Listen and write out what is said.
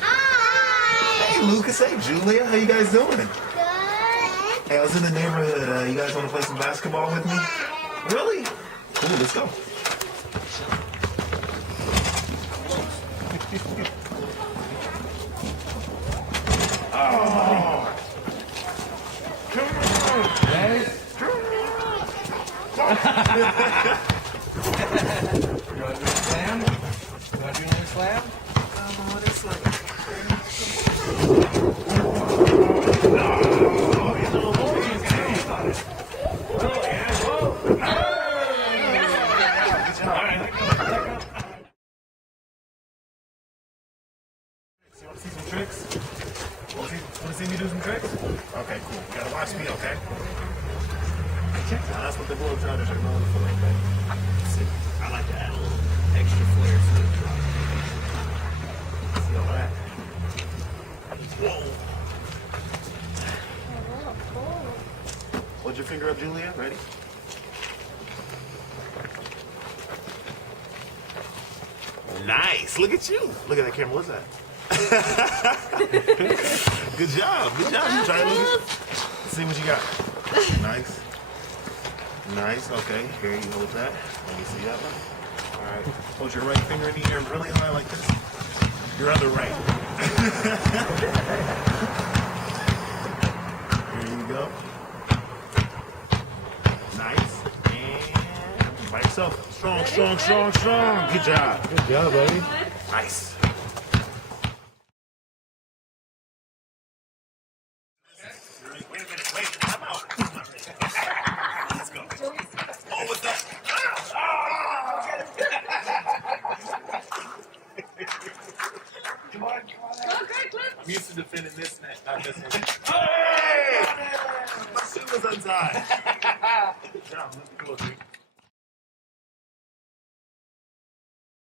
Hi! Hey, Lucas. Hey, Julia. How you guys doing? Good. Hey, I was in the neighborhood. You guys want to play some basketball with me? Really? Cool, let's go. Oh! Come on! Guys? Come on! You want to do a slam? You want to do another slam? What is like? You want to see some tricks? Want to see me do some tricks? Okay, cool. You gotta watch me, okay? That's what the Globetrotters are known for, okay? See, I like to add a little extra flair to it. See all that? Whoa! Hold your finger up, Julia. Ready? Nice. Look at you. Look at that camera. What's that? Good job. Good job. You try it, Lucas. Let's see what you got. Nice. Nice. Okay. Here, you hold that. Let me see that one. All right. Hold your right finger in the air really high like this. Your other right. Here you go. Nice. And by yourself. Strong, strong, strong, strong. Good job. Good job, buddy. Nice. Wait a minute. Wait. Time out. Let's go. Oh, what's that? Come on. I'm used to defending this net, not this one. Hey! My shoe was untied. Good job. Let's go.